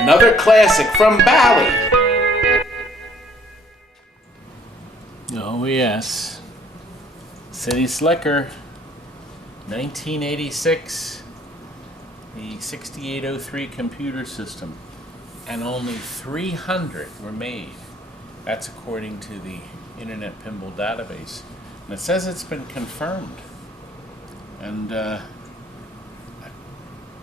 Another classic from Bally. Oh yes, City Slicker, 1986, the 6803 computer system, and only 300 were made. That's according to the Internet Pinball Database, and it says it's been confirmed, and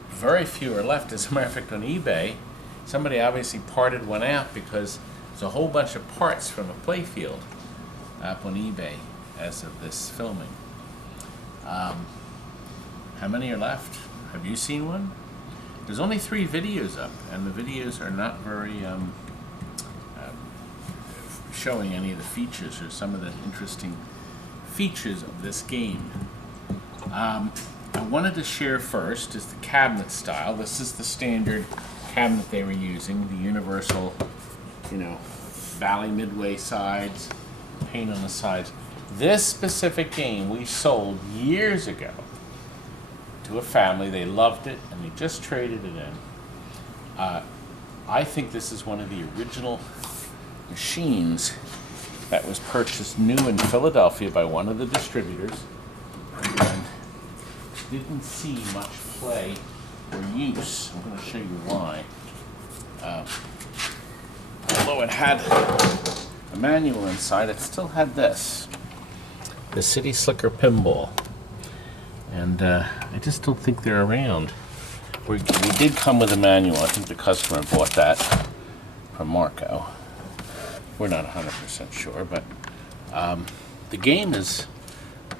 very few are left. As a matter of fact, on eBay, somebody obviously parted one out because there's a whole bunch of parts from a playfield up on eBay as of this filming. How many are left? Have you seen one? There's only 3 videos up, and the videos are not very showing any of the features or some of the interesting features of this game. I wanted to share first is the cabinet style. This is the standard cabinet they were using, the universal, Bally midway sides, paint on the sides. This specific game we sold years ago to a family. They loved it and they just traded it in. I think this is one of the original machines that was purchased new in Philadelphia by one of the distributors and didn't see much play or use. I'm going to show you why. Although it had a manual inside, it still had this, the CITY SLICKER Pinball, and I just don't think they're around. We did come with a manual. I think the customer bought that from Marco. We're not 100% sure, but the game is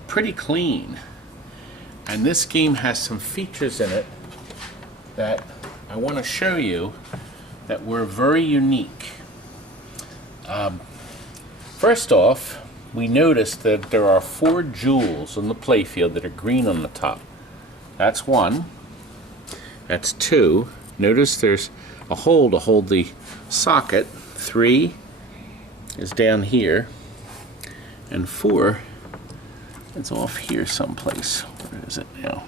pretty clean, and this game has some features in it that I want to show you that were very unique. First off, we noticed that there are 4 jewels on the playfield that are green on the top. That's 1. That's 2. Notice there's a hole to hold the socket. 3 is down here. And 4 is off here someplace. Where is it now?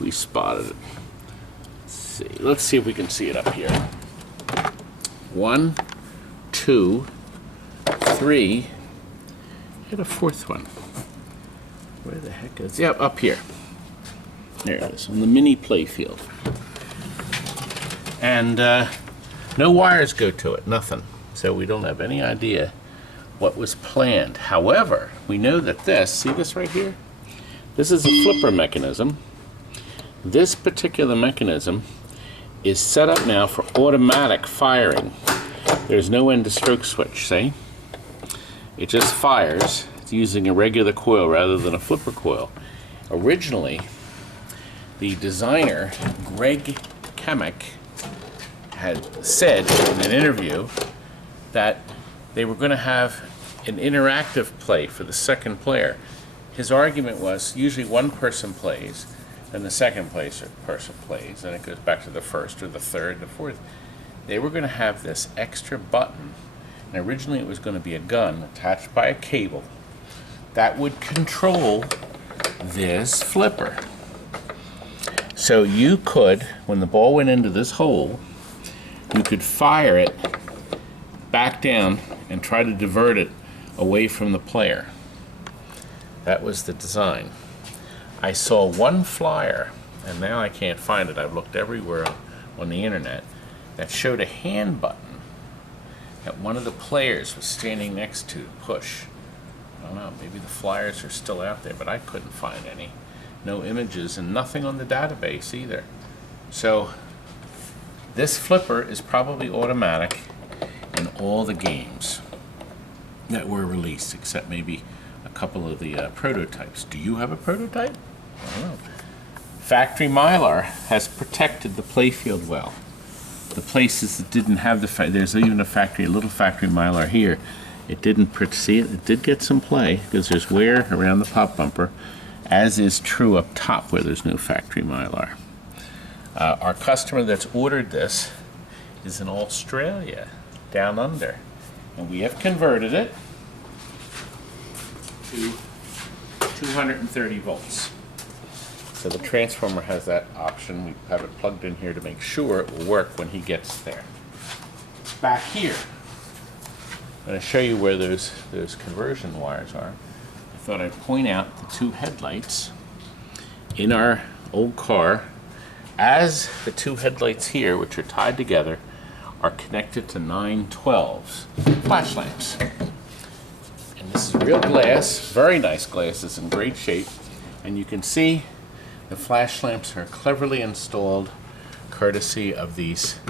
We spotted it. Let's see if we can see it up here. 1, 2, 3. Hit a 4th one. Where the heck is it? Yep, up here. There it is, on the mini playfield. And no wires go to it, nothing. So we don't have any idea what was planned. However, we know that see this right here? This is a flipper mechanism. This particular mechanism is set up now for automatic firing. There's no end to stroke switch, see? It just fires. It's using a regular coil rather than a flipper coil. Originally, the designer, Greg Kmiec, had said in an interview that they were going to have an interactive play for the second player. His argument was usually one person plays, then the second person plays, then it goes back to the first or the third, the fourth. They were going to have this extra button, and originally it was going to be a gun attached by a cable that would control this flipper. So you could, when the ball went into this hole, you could fire it back down and try to divert it away from the player. That was the design. I saw one flyer, and now I can't find it. I've looked everywhere on the internet, that showed a hand button that one of the players was standing next to push. I don't know, maybe the flyers are still out there, but I couldn't find any. No images and nothing on the database either. So this flipper is probably automatic in all the games that were released, except maybe a couple of the prototypes. Do you have a prototype? I don't know. Factory Mylar has protected the playfield well. The places that didn't have there's even a little factory Mylar here. It didn't see it. It did get some play because there's wear around the pop bumper, as is true up top where there's no factory Mylar. Our customer that's ordered this is in Australia, down under, and we have converted it to 230 volts. So the transformer has that option. We have it plugged in here to make sure it will work when he gets there. Back here, I'm going to show you where those conversion wires are. I thought I'd point out the two headlights in our old car, as the two headlights here, which are tied together, are connected to 912s, flash lamps. And this is real glass, very nice glass. It's in great shape. And you can see the flash lamps are cleverly installed courtesy of these,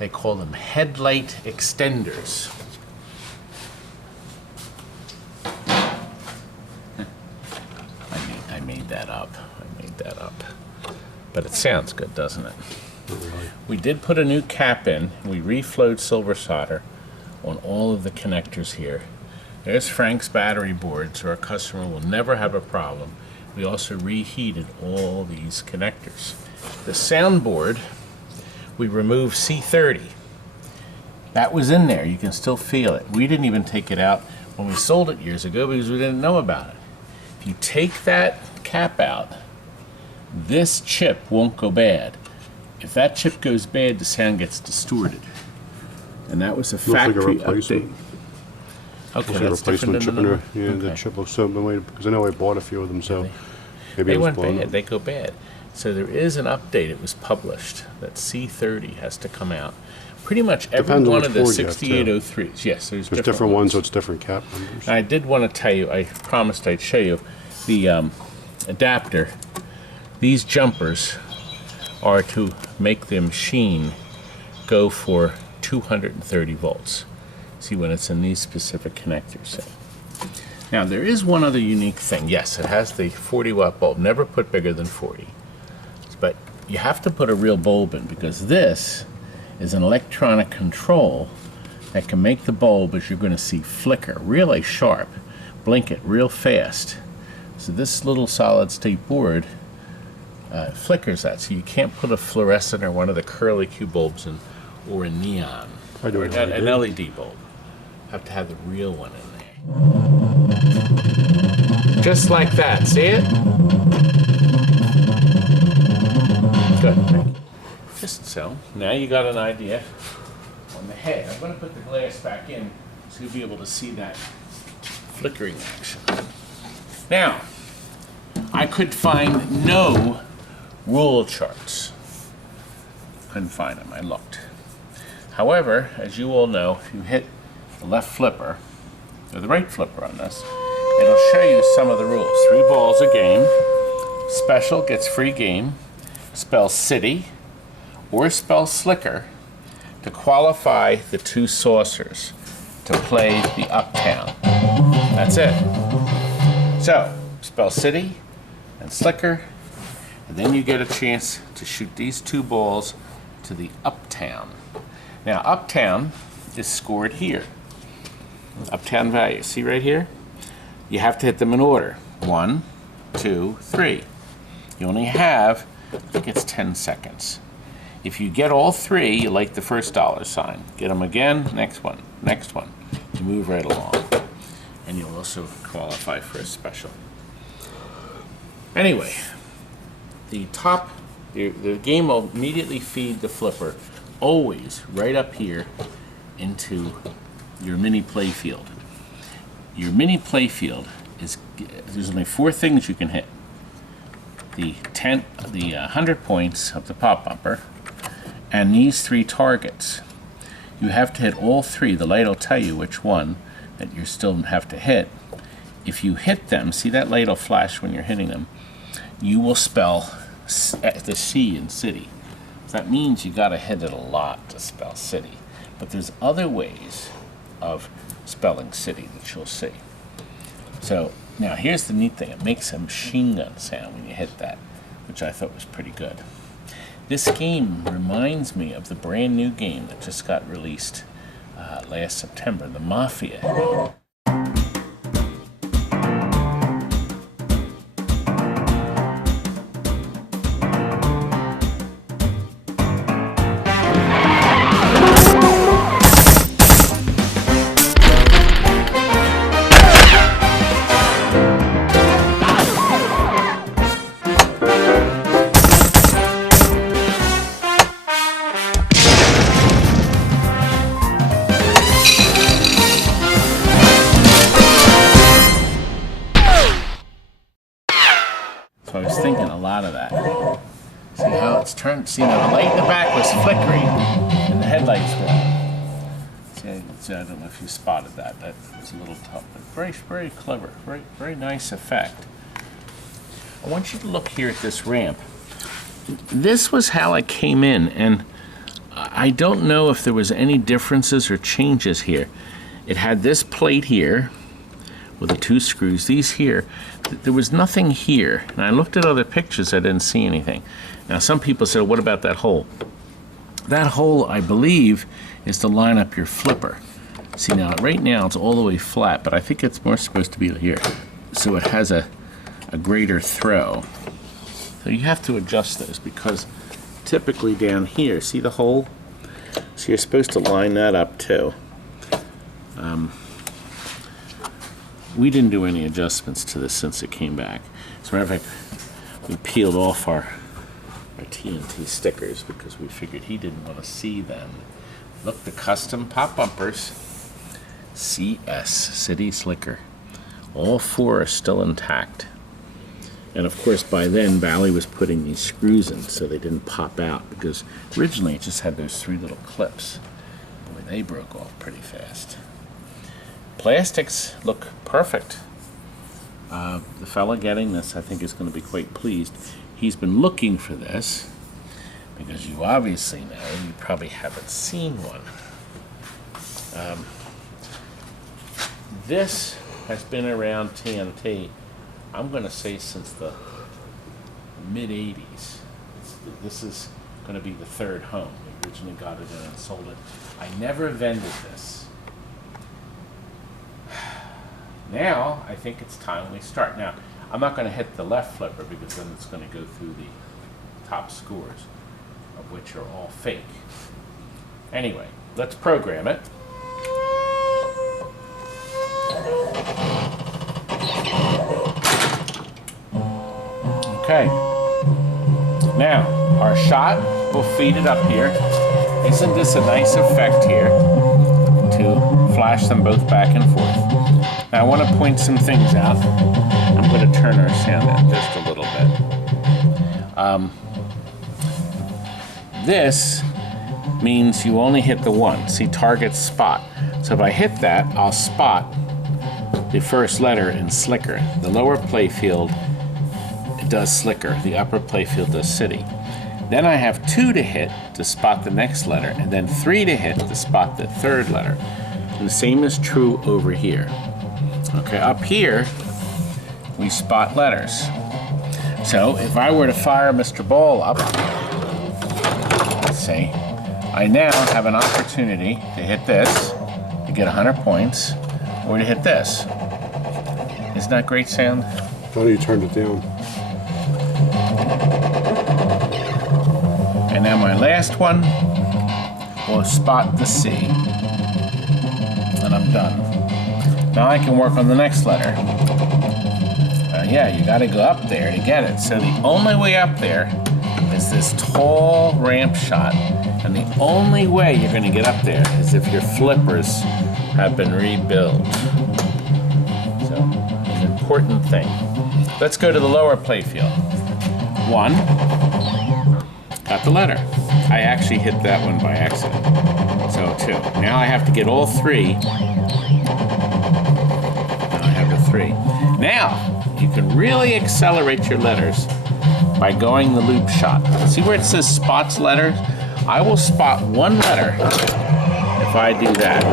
they call them headlight extenders. I made that up. But it sounds good, doesn't it? We did put a new cap in. We reflowed silver solder on all of the connectors here. There's Frank's battery board, so our customer will never have a problem. We also reheated all these connectors. The soundboard, we removed C30. That was in there. You can still feel it. We didn't even take it out when we sold it years ago because we didn't know about it. If you take that cap out, this chip won't go bad. If that chip goes bad, the sound gets distorted. And that was a factory update. Okay, that's replacement chip in there. Yeah, okay. the chip looks so because I know I bought a few of them, so maybe they it was went blown bad. up. They go bad. So there is an update. It was published that C30 has to come out. Pretty much every Depends on one which of the Ford you have, too. 6803s. Yes, there's different ones, so it's different cap numbers. I did want to tell you, I promised I'd show you the adapter. These jumpers are to make the machine go for 230 volts. See, when it's in these specific connectors. Now, there is one other unique thing. Yes, it has the 40-watt bulb. Never put bigger than 40. But you have to put a real bulb in because this is an electronic control that can make the bulb, as you're going to see, flicker really sharp, blink it real fast. So this little solid-state board flickers that, so you can't put a fluorescent or one of the curly Q bulbs in, or a neon, or an LED bulb. Have to have the real one in there. Just like that, see it? Good. Just so. Now you got an idea on the head. I'm going to put the glass back in so you'll be able to see that flickering action. Now, I could find no rule charts. Couldn't find them. I looked. However, as you all know, if you hit the left flipper, or the right flipper on this, it'll show you some of the rules. 3 balls a game. Special gets free game. Spell city or spell slicker to qualify the 2 saucers to play the uptown. That's it. So, spell city and slicker, and then you get a chance to shoot these 2 balls to the uptown. Now, uptown is scored here. Uptown value. See right here? You have to hit them in order. 1, 2, 3. You only have, I think it's 10 seconds. If you get all 3, you like the first dollar sign. Get them again, next one, next one. You move right along. And you'll also qualify for a special. Anyway, the game will immediately feed the flipper, always right up here into your mini play field. Your mini play field is, there's only 4 things you can hit. The 100 points of the pop bumper, and these 3 targets. You have to hit all 3. The light will tell you which one that you still have to hit. If you hit them, see that light will flash when you're hitting them, you will spell the C in city. That means you got to hit it a lot to spell city. But there's other ways of spelling city that you'll see. So now here's the neat thing. It makes a machine gun sound when you hit that, which I thought was pretty good. This game reminds me of the brand new game that just got released last September, the MAFIA. turned, see, now the light in the back was flickering and the headlights were on. See, I don't know if you spotted that. That was a little tough, but very, very clever. Very nice effect. I want you to look here at this ramp. This was how it came in, and I don't know if there was any differences or changes here. It had this plate here with the 2 screws, these here. There was nothing here. And I looked at other pictures, I didn't see anything. Now some people said, what about that hole? That hole, I believe, is to line up your flipper. See, now right now it's all the way flat, but I think it's more supposed to be here. So it has a greater throw. So you have to adjust those, because typically down here, see the hole? So you're supposed to line that up too. We didn't do any adjustments to this since it came back. As a matter of fact, we peeled off our TNT stickers because we figured he didn't want to see them. Look, the custom pop bumpers. CS, City Slicker. All 4 are still intact. And of course, by then, Bally was putting these screws in so they didn't pop out, because originally it just had those 3 little clips. Boy, they broke off pretty fast. Plastics look perfect. The fella getting this, I think, is going to be quite pleased. He's been looking for this, because you obviously know, you probably haven't seen one. This has been around TNT, I'm going to say, since the mid-'80s. This is going to be the 3rd home. We originally got it in and sold it. I never vended this. Now, I think it's time we start. Now, I'm not going to hit the left flipper, because then it's going to go through the top scores, of which are all fake. Anyway, let's program it. Okay. Now, our shot, we'll feed it up here. Isn't this a nice effect here to flash them both back and forth? Now, I want to point some things out. I'm going to turn our sound down just a little bit. This means you only hit the one. See, target spot. So if I hit that, I'll spot the first letter in Slicker. The lower playfield does Slicker. The upper playfield does City. Then I have 2 to hit to spot the next letter, and then 3 to hit to spot the 3rd letter. And the same is true over here. Okay, up here, we spot letters. So if I were to fire Mr. Ball up, let's say, I now have an opportunity to hit this, to get 100 points, or to hit this. Isn't that great sound? Thought you turned it down. And now my last one will spot the C. And I'm done. Now I can work on the next letter. Yeah, you gotta go up there to get it. So the only way up there is this tall ramp shot. And the only way you're gonna get up there is if your flippers have been rebuilt. So, an important thing. Let's go to the lower playfield. 1, got the letter. I actually hit that one by accident. So 2. Now I have to get all 3. Now I have the 3. Now, you can really accelerate your letters by going the loop shot. See where it says spots letters? I will spot 1 letter if I do that.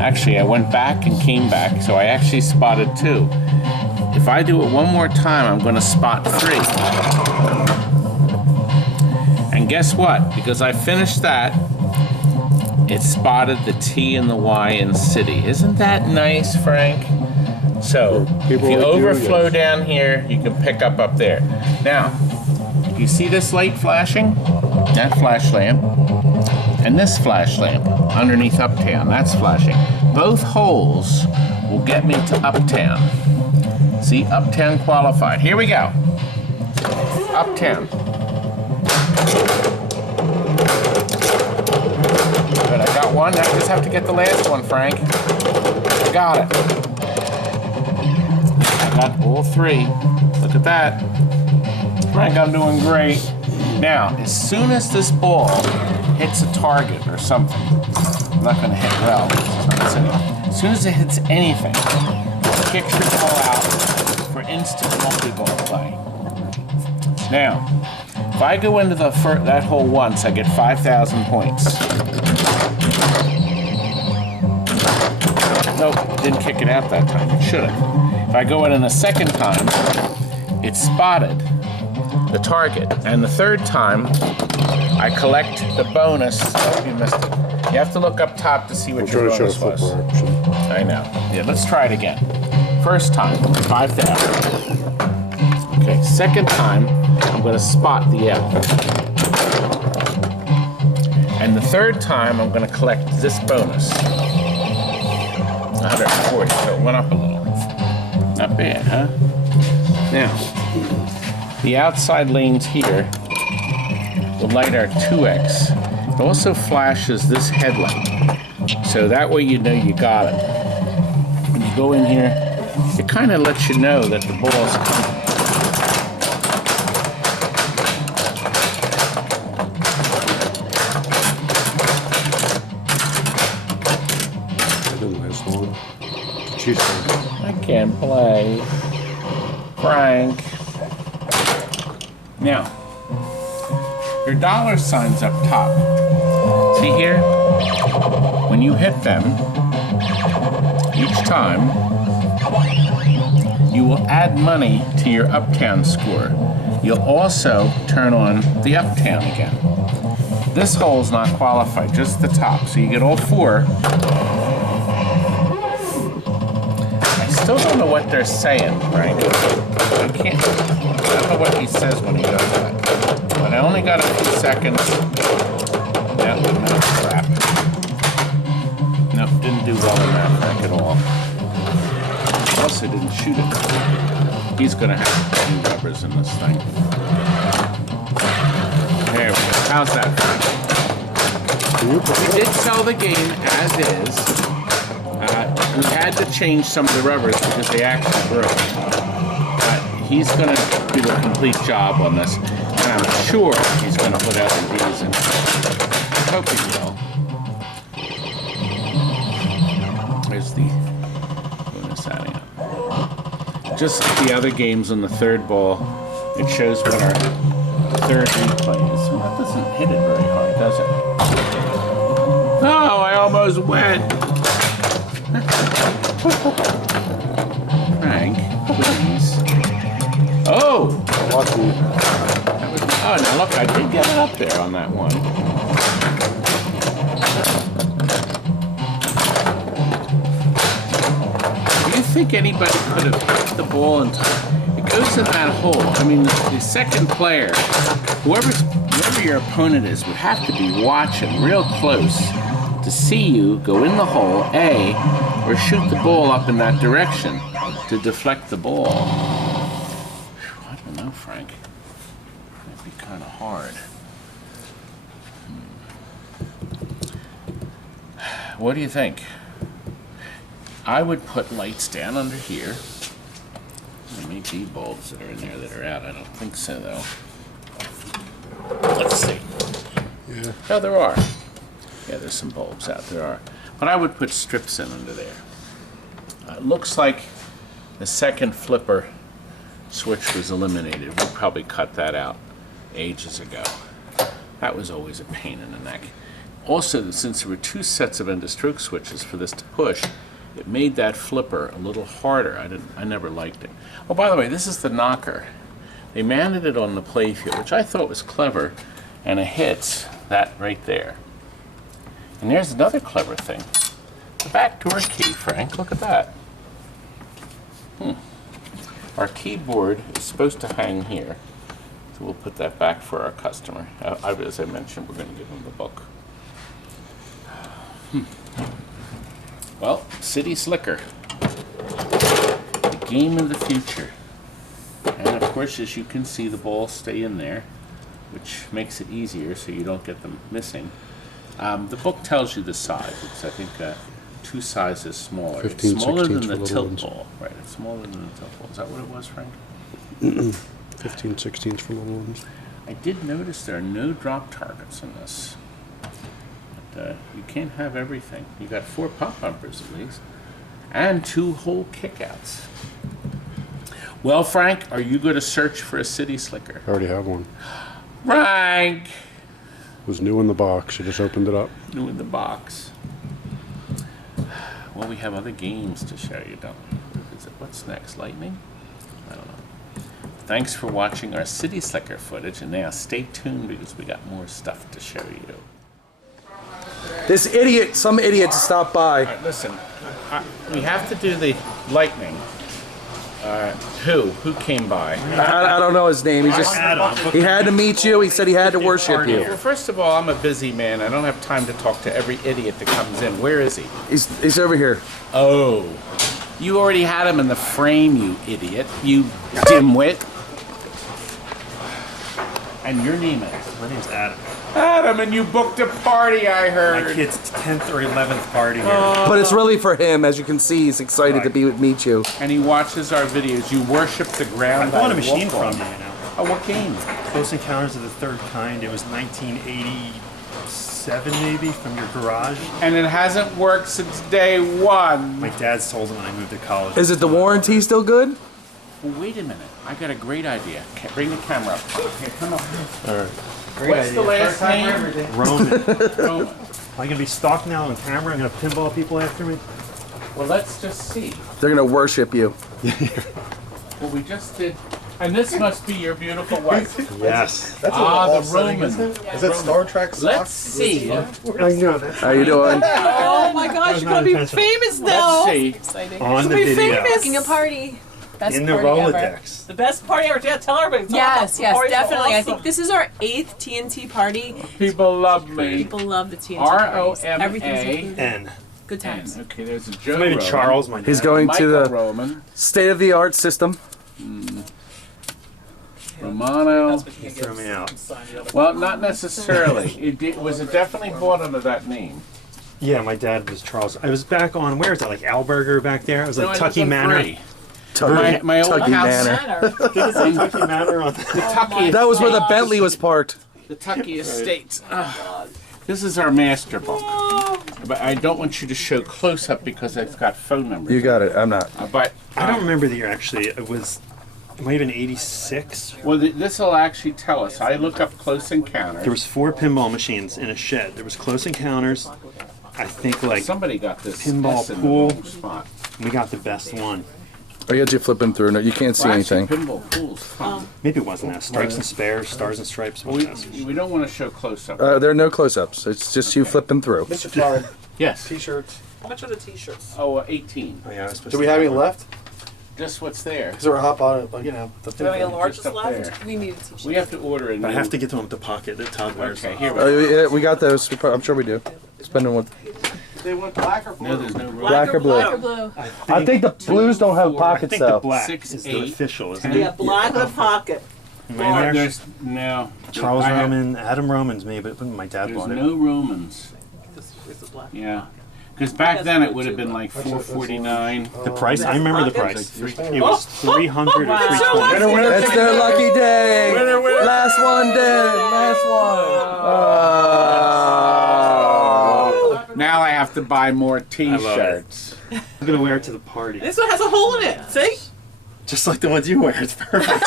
Actually, I went back and came back, so I actually spotted 2. If I do it 1 more time, I'm going to spot 3. And guess what? Because I finished that, it spotted the T and the Y in City. Isn't that nice, Frank? So, if you overflow down here, you can pick up there. Now, you see this light flashing? That flash lamp. And this flash lamp underneath Uptown, that's flashing. Both holes will get me to Uptown. See, Uptown qualified. Here we go. Uptown. Good, I got one. I just have to get the last one, Frank. I got it. I got all 3. Look at that. Frank, I'm doing great. Now, as soon as this ball hits a target or something, I'm not going to hit well, as soon as it hits anything, it kicks your ball out for instant multi-ball play. Now, if I go into that hole once, I get 5,000 points. Nope, didn't kick it out that time. It should have. If I go in a second time, it spotted the target. And the third time, I collect the bonus. Oh, you missed it. You have to look up top to see what your bonus was. I know. Yeah, let's try it again. First time, 5,000. Okay, second time, I'm going to spot the L. And the third time, I'm going to collect this bonus. 140, so it went up a little. Not bad, huh? Now, the outside lanes here will light our 2X. It also flashes this headlight, so that way you know you got it. When you go in here, it kind of lets you know that the ball's coming. I can't play. Frank. Now, your dollar signs up top. See here? When you hit them, each time, you will add money to your uptown score. You'll also turn on the uptown again. This hole is not qualified, just the top. So you get all four. I still don't know what they're saying, Frank. I don't know what he says when he does that. But I only got a few seconds. No, crap. Nope, didn't do well in that track at all. Also didn't shoot it. He's gonna have 10 rubbers in this thing. There we go. How's that, Frank? We did sell the game as is. We had to change some of the rubbers because they actually broke. But he's going to do a complete job on this. And I'm sure he's going to put LEDs in. I hope he will. There's the bonus adding up. Just like the other games on the third ball, it shows what our third replay is. Well, that doesn't hit it very hard, does it? Oh, I almost went. Frank, please. Oh! Lucky. Oh, now look, I did get it up there on that one. Do you think anybody could have hit the ball in time? It goes in that hole. I mean, the second player, whoever your opponent is, would have to be watching real close to see you go in the hole, A, or shoot the ball up in that direction to deflect the ball. I don't know, Frank. That'd be kind of hard. What do you think? I would put lights down under here. There may be bulbs that are in there that are out. I don't think so, though. Let's see. Yeah. Oh, there are. Yeah, there's some bulbs out there. But I would put strips in under there. It looks like the second flipper switch was eliminated. We probably cut that out ages ago. That was always a pain in the neck. Also, since there were two sets of end-of-stroke switches for this to push, it made that flipper a little harder. I never liked it. Oh, by the way, this is the knocker. They mounted it on the playfield, which I thought was clever, and it hits that right there. And there's another clever thing. The back door key, Frank. Look at that. Our keyboard is supposed to hang here. So we'll put that back for our customer. As I mentioned, we're going to give him the book. Well, City Slicker. The game of the future. And of course, as you can see, the balls stay in there, which makes it easier so you don't get them missing. The book tells you the size. It's, I think, 2 sizes smaller. 15, it's smaller than 16s the for tilt little ball. Right, it's smaller than the tilt ball. Is that what it was, Frank? 15, 16s for little ones. I did notice there are no drop targets in this. But, you can't have everything. You got 4 pop bumpers at least, and 2 whole kickouts. Well, Frank, are you going to search for a City Slicker? I already have one. Frank! It was new in the box. You just opened it up. New in the box. Well, we have other games to show you, don't we? What's next? Lightning? I don't know. Thanks for watching our City Slicker footage, and now stay tuned because we got more stuff to show you. This idiot, some idiot stopped by. All right, listen, we have to do the lightning. Who came by? I don't know his name. He had to meet you. He said he had to worship you. Well, first of all, I'm a busy man. I don't have time to talk to every idiot that comes in. Where is he? He's over here. Oh, you already had him in the frame, you idiot. You dimwit. And your name is? My name's Adam. Adam, and you booked a party, I heard. My kid's 10th or 11th party here. But it's really for him. As you can see, he's excited to meet you. And he watches our videos. You worship the ground. I bought a machine from you, you know. Oh, what game? Close Encounters of the Third Kind. It was 1987, maybe, from your garage. And it hasn't worked since day one. My dad sold it when I moved to college. Is it the warranty still good? Well, wait a minute. I got a great idea. Bring the camera up. Here, come up. All right. What's the last name? Roman. Roman. Am I going to be stalked now on camera? I'm going to pinball people after me? Well, let's just see. They're gonna worship you. Well, we just did. And this must be your beautiful wife. Yes. That's The Roman. Is that Star Trek socks? Let's see. I know that. How you doing? Oh my gosh, you're gonna be famous now! Let's see. Exciting. On the Be video. famous. Making a party. Best In the party ever. Rolodex. The best party ever. Yeah, tell everybody. Tell Yes, the yes, party's definitely. I awesome. think this is our 8th TNT party. People love me. People love the TNT parties. R-O-M-A. Everything's included. N. Good times. Okay, there's a Joe Maybe Roman. Charles, my dad. He's going to Michael the Roman. state-of-the-art system. Romano. You threw me out. Well, not necessarily. Was it definitely bought under that name? Yeah, my dad was Charles. I was back on, where is that, like Alberger back there? It was No, like I lived Tuckey on Manor. Free. My old Tuckey house. Manor. Tuckey Manor on The Tuckey. That was where the Bentley was parked. The Tuckey Estates. This is our master book. But I don't want you to show close up because I've got phone numbers. You got it. I'm not. But I don't remember the year, actually. It might have been 86. well, this will actually tell us. I look up Close Encounters. There was 4 pinball machines in a shed. There was Close Encounters. I think like Somebody got this Pinball S in the pool. wrong spot. we got the best one. I got you flipping through. No, you can't see Well, actually, anything. Pinball pool's fun. Maybe it wasn't that. Stripes and Spares, Stars and Stripes. We, we don't want to show close up. There are no close-ups. It's just you flipping through. Mr. Todd, Yes. t-shirts. How much are the t-shirts? Oh, 18. Oh, yeah, I was supposed Do we to have any left? Just what's there. Because we're hop on it, like, you know, the Do we have any thing. larges Just up left? there. We need a t-shirt. We have to order it. But I have to get the one with the pocket that Todd wears. Okay, here we go. Yeah, we got those. I'm sure we do. Depending on what. They want black or blue? No, there's no room. Black or blue? Black or blue? I think the blues don't have I pockets think the though. black 6, is 8, the official, isn't Yeah, it? black with a pocket. Am I in there? There's no. Charles I have- Roman, Adam Roman's me, but my dad There's bought it. no Romans. This is the black. Yeah. Because back then it would have been like $4.49. The price? I remember the price. It was 300 or 320. It's their lucky day. Last one dead. Last one. Now I have to buy more T-shirts. I'm gonna wear it to the party. This one has a hole in it. See? Just like the ones you wear. It's perfect.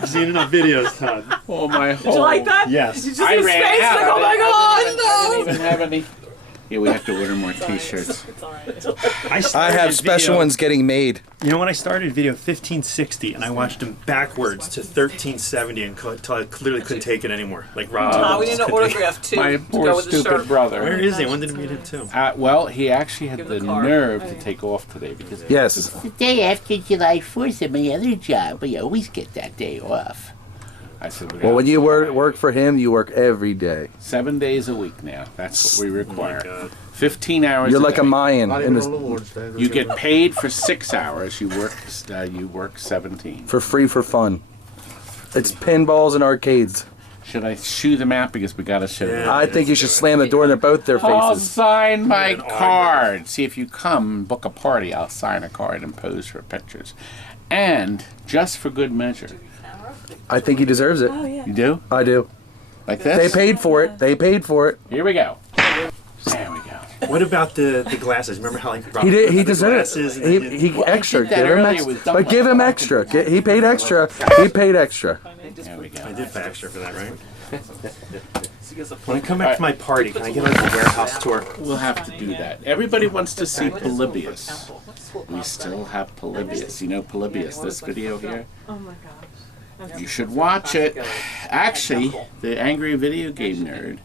I've seen enough videos, Todd. Oh my! Did you like that? Yes. Did you just I see his ran face? out. Like, oh my I god, didn't even have any. Yeah, we have to order more T-shirts. It's alright. I started have special video- ones getting made. You know, when I started video 1560 and I watched them backwards to 1370 until I clearly couldn't take it anymore. Like Rob. We need an autograph too. My to poor go with the stupid shirt. brother. Where is he? When did we get it too? Well, he actually had Give the the card. nerve to take off today because Yes. the day after July 4th at my other job, we always get that day off. I said, Well, when you work for him, you work every day. 7 days a week now. That's what we require. God. 15 hours. You're like day. a Mayan. Not In even on the this, Lord's Day. You get paid for 6 hours. You work 17. for free for fun. It's pinballs and arcades. Should I shoo them out because we got to show them? I think you should slam the door in both their I'll faces. sign my An autograph. card. See, if you come book a party, I'll sign a card and pose for pictures. And just for good measure. I think he deserves it. Oh yeah. You do? I do. Like They this? paid for it. They paid for it. Here we go. There we go. What about the glasses? Remember how like He did. He the deserves glasses it. and the- He extra. did that Give him earlier extra. with But Dumbo. give him extra. He paid extra. He paid extra. There we go. I did pay extra for that, right? When I come back to my party, can I get like a warehouse tour? We'll have to do that. Everybody wants to see Polybius. We still have Polybius. You know Polybius, this video here? Oh my gosh. You should watch it. Actually, the Angry Video Game Nerd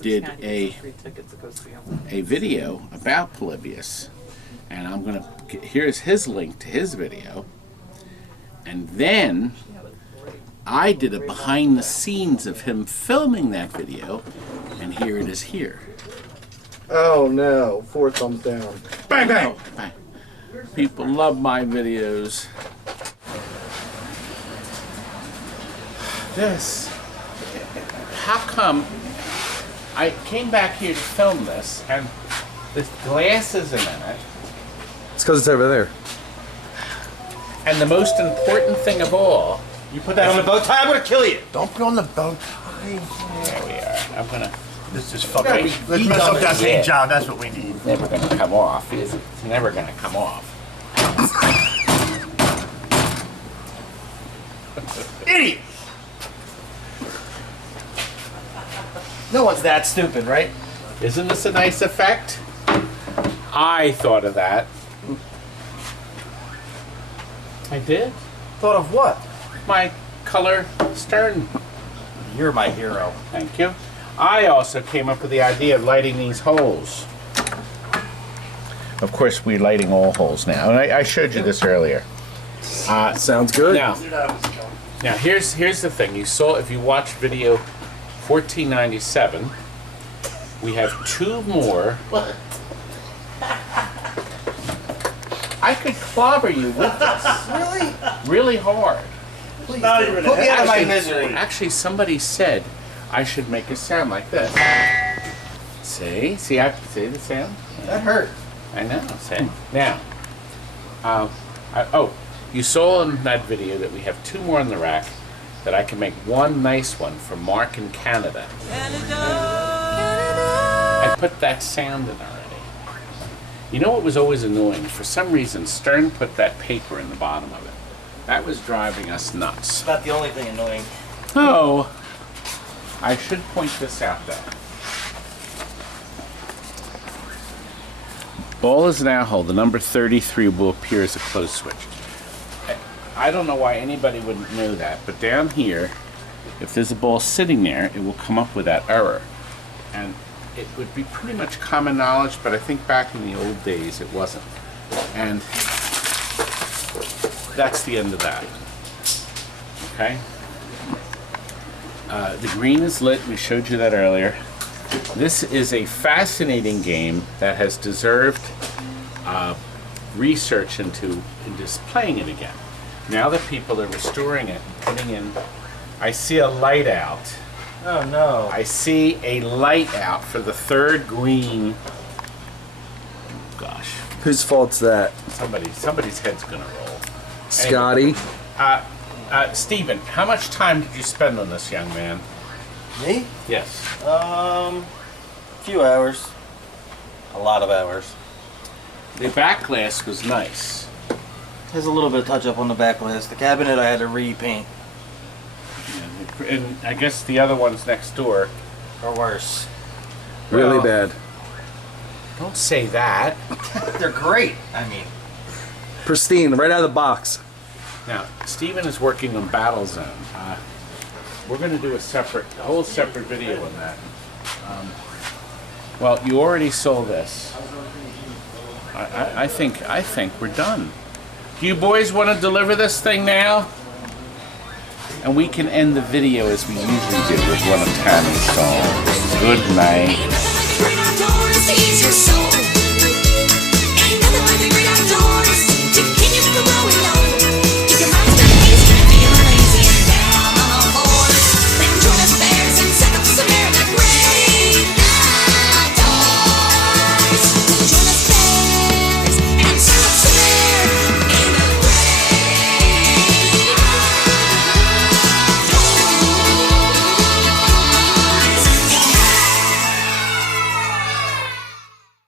did a video about Polybius. And I'm going to, here's his link to his video. And then I did a behind the scenes of him filming that video. And here it is here. Oh no, 4 thumbs down. Bang, bang, bang. People love my videos. This, how come I came back here to film this and the glass isn't in it? It's because it's over there. And the most important thing of all, You put that on the bow tie, I'm gonna kill you. Don't put on the bow tie. there we are. I'm gonna, This is fucking. Let's mess up that paint job. That's what we need. it's never gonna come off, is it? It's never gonna come off. Idiot. No one's that stupid, right? Isn't this a nice effect? I thought of that. I did. Thought of what? My color Stern. You're my hero. Thank you. I also came up with the idea of lighting these holes. Of course, we're lighting all holes now, and I showed you this earlier. Sounds good. Now here's the thing. You saw, if you watch video 1497, we have 2 more. I could clobber you with this. Really? Really hard. Please, dude, put me out of my misery. Actually, somebody said I should make a sound like this. See? See, I see the sound? That hurt. I know, see? Now, you saw in that video that we have 2 more in the rack, that I can make one nice one for Mark in Canada. I put that sound in already. You know what was always annoying? For some reason, Stern put that paper in the bottom of it. That was driving us nuts. Not the only thing annoying. Oh, I should point this out though. Ball is now held. The number 33 will appear as a close switch. I don't know why anybody wouldn't know that, but down here, if there's a ball sitting there, it will come up with that error. And it would be pretty much common knowledge, but I think back in the old days it wasn't. And that's the end of that. Okay? The green is lit, we showed you that earlier. This is a fascinating game that has deserved research into just playing it again. Now that people are restoring it and putting in, I see a light out. Oh no. I see a light out for the 3rd green. Gosh, Whose fault's that? somebody's head's gonna roll. Scotty. Stephen, how much time did you spend on this, young man? Me? Yes. Few hours. A lot of hours. The back glass was nice. There's a little bit of touch up on the back glass. The cabinet I had to repaint. And I guess the other one's next door. Or worse. Really Well, bad. Don't say that. They're great. I mean. Pristine, right out of the box. Now, Stephen is working on Battlezone. We're going to do a whole separate video on that. Well, you already saw this. I think we're done. Do you boys want to deliver this thing now? And we can end the video as we usually do with one of Tammy's songs. Good night.